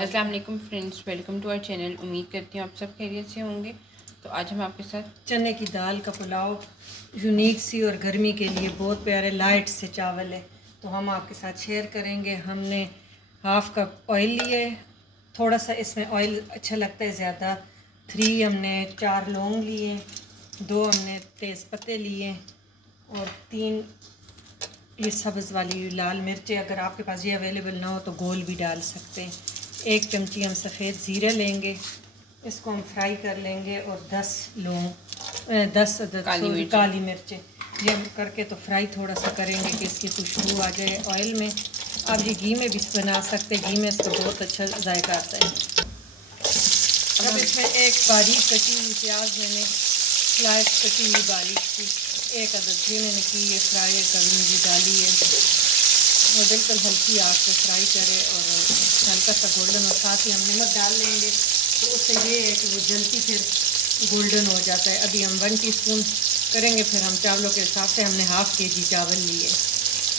अस्सलाम वालेकुम friends, welcome to our channel. उम्मीद करती हूँ आप सब खैरियत से होंगे। तो आज हम आपके साथ चने की दाल का पुलाव यूनिक सी और गर्मी के लिए बहुत प्यारे लाइट से चावल है, तो हम आपके साथ शेयर करेंगे। हमने हाफ़ कप ऑयल लिए, थोड़ा सा इसमें ऑयल अच्छा लगता है ज़्यादा। 3 हमने 4 लौंग लिए, 2 हमने तेज़ पत्ते लिए और 3 ये सब्ज़ वाली लाल मिर्चें। अगर आपके पास ये अवेलेबल ना हो तो गोल भी डाल सकते हैं। 1 चमची हम सफ़ेद ज़ीरा लेंगे, इसको हम फ्राई कर लेंगे। और 10 अदद काली मिर्चें ये हम करके तो फ्राई थोड़ा सा करेंगे कि इसकी खुशबू आ जाए ऑयल में। आप ये घी में भी बना सकते हैं, घी में इसका बहुत अच्छा जायका आता है। अब इसमें एक बारीक कटी हुई प्याज मैंने स्लाइस कटी हुई बारीक सी 1 अदद भी मैंने की, ये फ्राई करूँगी डाली है। और बिल्कुल हल्की आग पे फ्राई करें और हल्का सा गोल्डन, और साथ ही हम नमक डाल लेंगे तो उससे ये है कि वो जल्दी फिर गोल्डन हो जाता है। अभी हम 1 टीस्पून करेंगे, फिर हम चावलों के हिसाब से हमने हाफ़ kg चावल लिए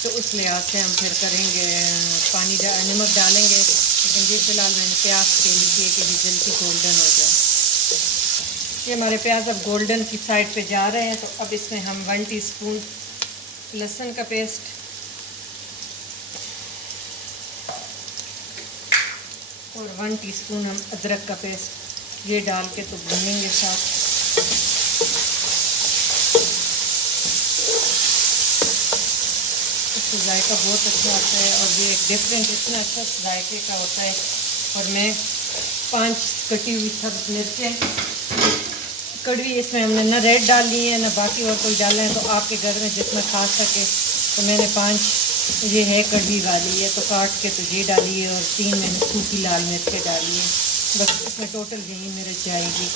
तो उस लिहाज से हम फिर करेंगे नमक डालेंगे। लेकिन ये फ़िलहाल मैंने प्याज के लिए कि भी जल्दी गोल्डन हो जाए। ये हमारे प्याज अब गोल्डन की साइड पे जा रहे हैं, तो अब इसमें हम 1 टीस्पून लहसुन का पेस्ट और 1 टीस्पून हम अदरक का पेस्ट ये डाल के तो भूनेंगे साथ। इससे जायका बहुत अच्छा आता है और ये एक डिफरेंट इतना अच्छा जायके का होता है। और मैं 5 कटी हुई सब्ज़ मिर्चें कड़वी इसमें हमने ना रेड डाली है ना बाकी और कोई डाला है, तो आपके घर में जितना खा सके। तो मैंने 5 ये है कड़वी वाली है तो काट के तो ये डाली है, और 3 मैंने सूखी लाल मिर्चें डाली है। बस इसमें टोटल यही मिर्च जाएगी।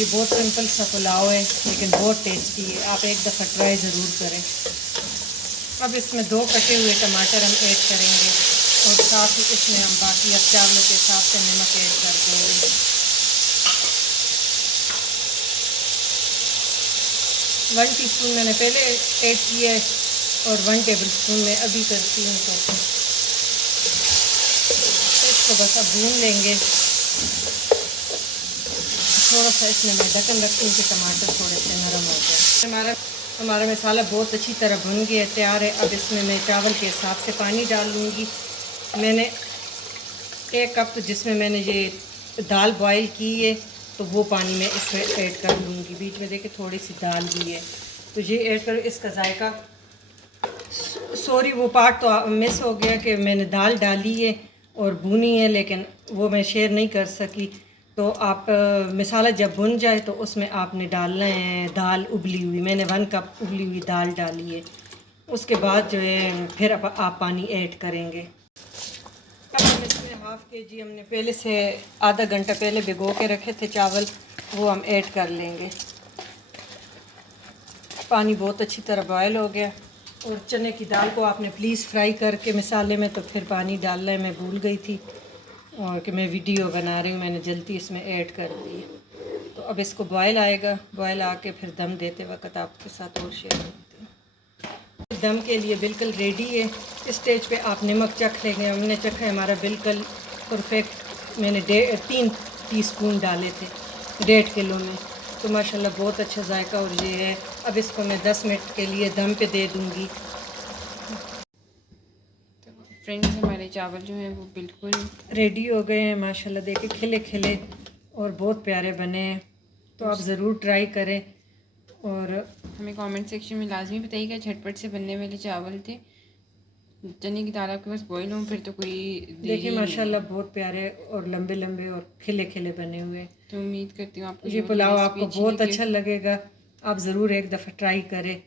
ये बहुत सिंपल सा पुलाव है लेकिन बहुत टेस्टी है, आप एक दफ़ा ट्राई ज़रूर करें। अब इसमें 2 कटे हुए टमाटर हम ऐड करेंगे और साथ ही इसमें हम बाकी अब चावलों के हिसाब से नमक ऐड कर देंगे। 1 टीस्पून मैंने पहले ऐड किया है और 1 टेबलस्पून मैं अभी करती हूँ। तो इसको बस अब भून लेंगे थोड़ा सा। इसमें मैं ढक्कन रखती हूँ कि टमाटर थोड़े से नरम हो जाए। हमारा मसाला बहुत अच्छी तरह भुन गया तैयार है। अब इसमें मैं चावल के हिसाब से पानी डाल लूँगी। मैंने 1 कप जिसमें मैंने ये दाल बॉईल की है तो वो पानी मैं इसमें ऐड कर लूँगी। बीच में देखिए थोड़ी सी दाल भी है तो ये ऐड कर। इसका जायका सॉरी वो पार्ट तो मिस हो गया कि मैंने दाल डाली है और भुनी है, लेकिन वो मैं शेयर नहीं कर सकी। तो आप मसाला जब भुन जाए तो उसमें आपने डालना है दाल उबली हुई। मैंने 1 कप उबली हुई दाल डाली है। उसके बाद जो है फिर आप पानी ऐड करेंगे। अब हम इसमें हाफ़ kg हमने पहले से आधा घंटा पहले भिगो के रखे थे चावल, वो हम ऐड कर लेंगे। पानी बहुत अच्छी तरह बॉयल हो गया। और चने की दाल को आपने प्लीज़ फ्राई करके मसाले में तो फिर पानी डालना है, मैं भूल गई थी और कि मैं वीडियो बना रही हूँ, मैंने जल्दी इसमें ऐड कर दी। तो अब इसको बॉयल आएगा, बॉयल आके फिर दम देते वक्त आपके साथ और शेयर करती हूँ। दम के लिए बिल्कुल रेडी है। इस स्टेज पे आप नमक चख लेंगे। हमने चखा है, हमारा बिल्कुल परफेक्ट। मैंने 3 टीस्पून डाले थे 1.5 किलो में, तो माशाल्लाह बहुत अच्छा जायका और ये है। अब इसको मैं 10 मिनट के लिए दम पे दे दूँगी। तो फ्रेंड्स हमारे चावल जो हैं वो बिल्कुल रेडी हो गए हैं माशाल्लाह। देखिए खिले खिले और बहुत प्यारे बने हैं, तो आप ज़रूर ट्राई करें। और हमें कमेंट सेक्शन में लाजमी बताइएगा झटपट से बनने वाले चावल थे। चने की दाल आपके पास बॉईल हों फिर तो कोई देरी देखिए ही नहीं है। माशाल्लाह बहुत प्यारे और लंबे लंबे और खिले खिले बने हुए। तो उम्मीद करती हूँ आपको ये ये वाली पुलाव रेसिपी आपको अच्छी बहुत लगी। अच्छा लगेगा, आप ज़रूर एक दफ़ा ट्राई करें।